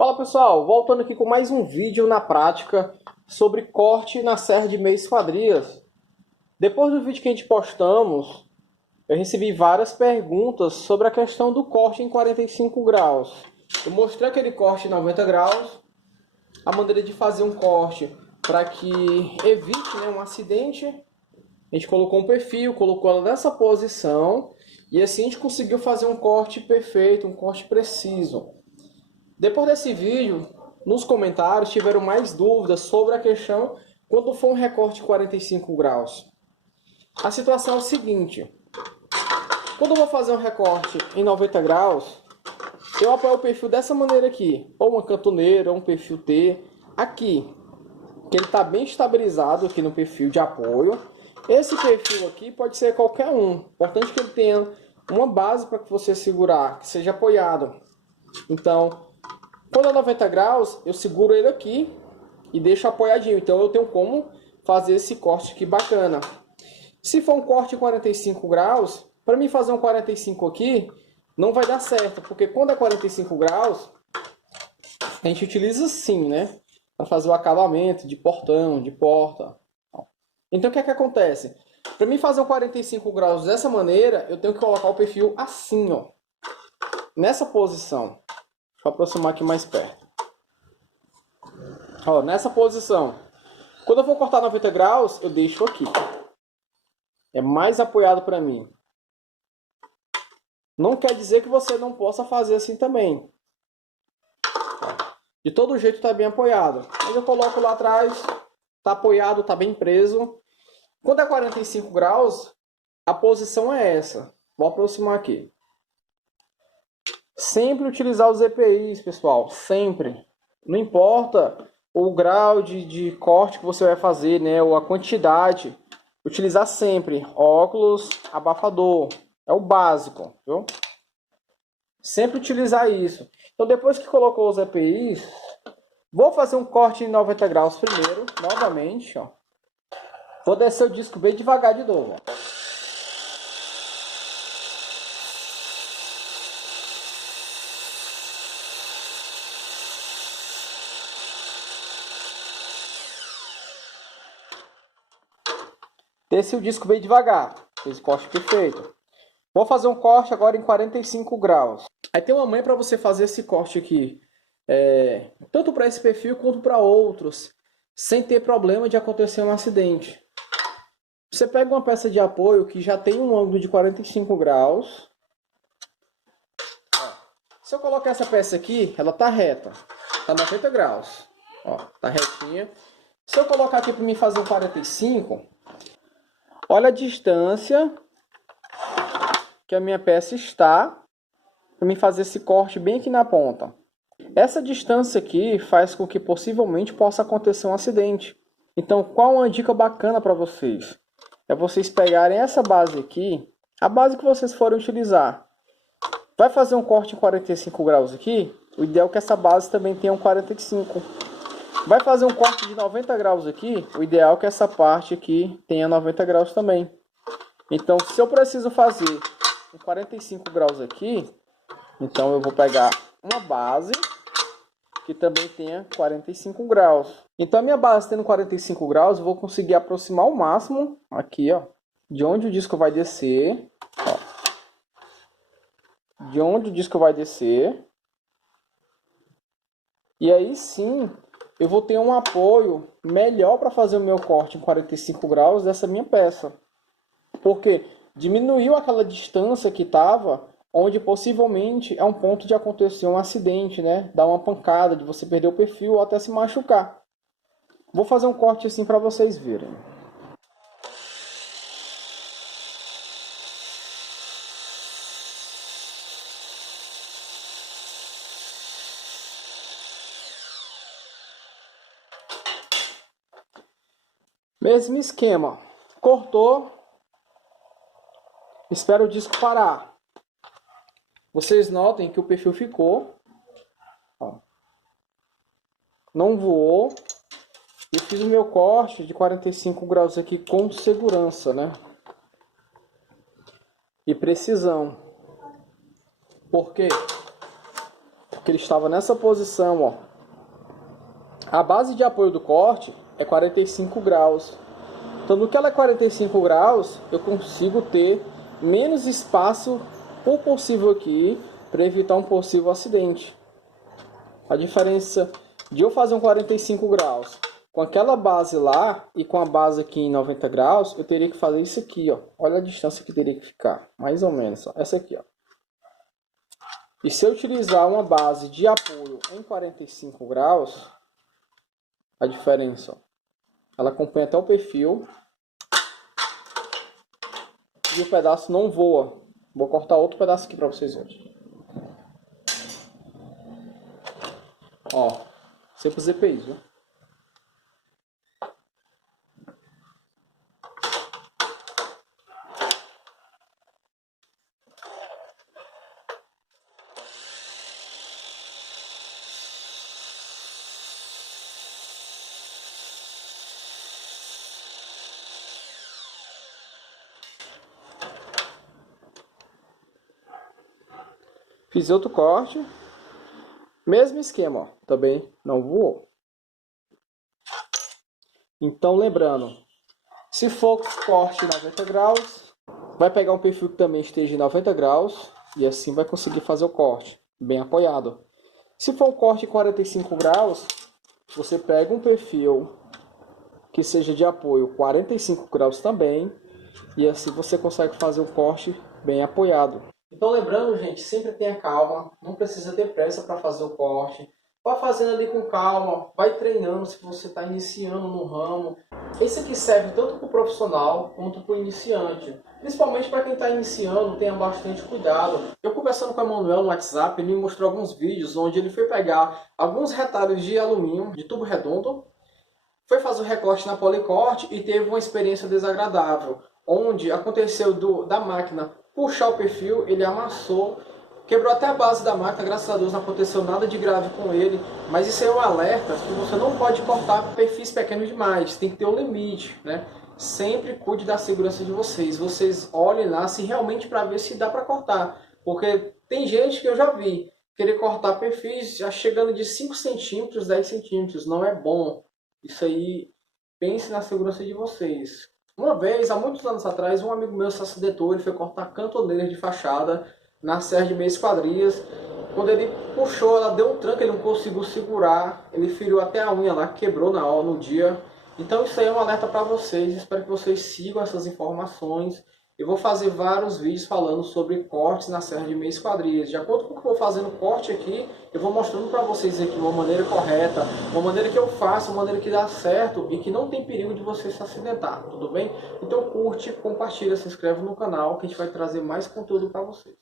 Fala pessoal, voltando aqui com mais um vídeo na prática sobre corte na serra de meia esquadrias. Depois do vídeo que a gente postamos, eu recebi várias perguntas sobre a questão do corte em 45 graus. Eu mostrei aquele corte em 90 graus, a maneira de fazer um corte para que evite um acidente. A gente colocou um perfil, colocou ela nessa posição e assim a gente conseguiu fazer um corte perfeito, um corte preciso. Depois desse vídeo, nos comentários tiveram mais dúvidas sobre a questão quando for um recorte 45 graus. A situação é o seguinte: quando eu vou fazer um recorte em 90 graus, eu apoio o perfil dessa maneira aqui, ou uma cantoneira, ou um perfil T, aqui, que ele está bem estabilizado aqui no perfil de apoio. Esse perfil aqui pode ser qualquer um, importante que ele tenha uma base para que você segurar, que seja apoiado. Então, quando é 90 graus, eu seguro ele aqui e deixo apoiadinho. Então eu tenho como fazer esse corte aqui bacana. Se for um corte 45 graus, para mim fazer um 45 aqui, não vai dar certo. Porque quando é 45 graus, a gente utiliza assim, né? Para fazer o acabamento de portão, de porta. Então o que é que acontece? Para mim fazer um 45 graus dessa maneira, eu tenho que colocar o perfil assim, ó. Nessa posição. Deixa eu aproximar aqui mais perto. Ó, nessa posição. Quando eu for cortar 90 graus, eu deixo aqui. É mais apoiado para mim. Não quer dizer que você não possa fazer assim também. De todo jeito está bem apoiado. Mas eu coloco lá atrás, está apoiado, está bem preso. Quando é 45 graus, a posição é essa. Vou aproximar aqui. Sempre utilizar os EPIs, pessoal, sempre. Não importa o grau de corte que você vai fazer, né, ou a quantidade. Utilizar sempre óculos, abafador. É o básico, viu? Sempre utilizar isso. Então, depois que colocou os EPIs, vou fazer um corte em 90 graus primeiro, novamente, ó. Vou descer o disco bem devagar de novo, ó. Desci o disco bem devagar, fez o corte perfeito. Vou fazer um corte agora em 45 graus. Aí tem uma manha para você fazer esse corte aqui, tanto para esse perfil quanto para outros, sem ter problema de acontecer um acidente. Você pega uma peça de apoio que já tem um ângulo de 45 graus. Ó, se eu colocar essa peça aqui, ela tá reta, tá 90 graus. Ó, tá retinha. Se eu colocar aqui para mim fazer um 45, olha a distância que a minha peça está para mim fazer esse corte bem aqui na ponta. Essa distância aqui faz com que possivelmente possa acontecer um acidente. Então, qual uma dica bacana para vocês? É vocês pegarem essa base aqui, a base que vocês forem utilizar. Vai fazer um corte em 45 graus aqui, o ideal é que essa base também tenha um 45. Vai fazer um corte de 90 graus aqui, o ideal é que essa parte aqui tenha 90 graus também. Então, se eu preciso fazer um 45 graus aqui, então eu vou pegar uma base que também tenha 45 graus. Então, a minha base tendo 45 graus, eu vou conseguir aproximar ao máximo aqui, ó, de onde o disco vai descer. Ó, de onde o disco vai descer. E aí sim, eu vou ter um apoio melhor para fazer o meu corte em 45 graus dessa minha peça. Porque diminuiu aquela distância que estava, onde possivelmente é um ponto de acontecer um acidente, né? Dar uma pancada, de você perder o perfil ou até se machucar. Vou fazer um corte assim para vocês verem. Mesmo esquema. Cortou. Espera o disco parar. Vocês notem que o perfil ficou. Ó, não voou. Eu fiz o meu corte de 45 graus aqui com segurança, né? E precisão. Por quê? Porque que ele estava nessa posição, ó. A base de apoio do corte é 45 graus. Então, no que ela é 45 graus, eu consigo ter menos espaço por possível aqui para evitar um possível acidente. A diferença de eu fazer um 45 graus com aquela base lá e com a base aqui em 90 graus, eu teria que fazer isso aqui, ó. Olha a distância que teria que ficar, mais ou menos, ó. Essa aqui, ó. E se eu utilizar uma base de apoio em 45 graus, a diferença, ó, ela acompanha até o perfil e o pedaço não voa. Vou cortar outro pedaço aqui para vocês verem. Ó, sempre ZPI, viu? Fiz outro corte. Mesmo esquema, ó. Também não voou. Então, lembrando, se for corte 90 graus, vai pegar um perfil que também esteja em 90 graus e assim vai conseguir fazer o corte bem apoiado. Se for um corte em 45 graus, você pega um perfil que seja de apoio 45 graus também e assim você consegue fazer o corte bem apoiado. Então, lembrando, gente, sempre tenha calma, não precisa ter pressa para fazer o corte. Vai fazendo ali com calma, vai treinando se você está iniciando no ramo. Esse aqui serve tanto para o profissional quanto para o iniciante. Principalmente para quem está iniciando, tenha bastante cuidado. Eu conversando com o Emanuel no WhatsApp, ele me mostrou alguns vídeos onde ele foi pegar alguns retalhos de alumínio, de tubo redondo, foi fazer o recorte na policorte e teve uma experiência desagradável, onde aconteceu da máquina puxar o perfil, ele amassou, quebrou até a base da máquina, graças a Deus não aconteceu nada de grave com ele, mas isso é um alerta que você não pode cortar perfis pequenos demais, tem que ter um limite, né? Sempre cuide da segurança de vocês, vocês olhem lá se realmente para ver se dá para cortar, porque tem gente que eu já vi querer cortar perfis já chegando de 5 centímetros, 10 centímetros, não é bom. Isso aí, pense na segurança de vocês. Uma vez, há muitos anos atrás, um amigo meu se acidentou, ele foi cortar cantoneiras de fachada na Serra de Meia Esquadrias. Quando ele puxou, ela deu um tranco, ele não conseguiu segurar, ele feriu até a unha lá, quebrou no dia. Então isso aí é um alerta para vocês, espero que vocês sigam essas informações. Eu vou fazer vários vídeos falando sobre cortes na Serra de Meia Esquadrias. De acordo com o que eu vou fazendo corte aqui, eu vou mostrando para vocês aqui uma maneira correta, uma maneira que eu faço, uma maneira que dá certo e que não tem perigo de você se acidentar, tudo bem? Então curte, compartilha, se inscreve no canal que a gente vai trazer mais conteúdo para vocês.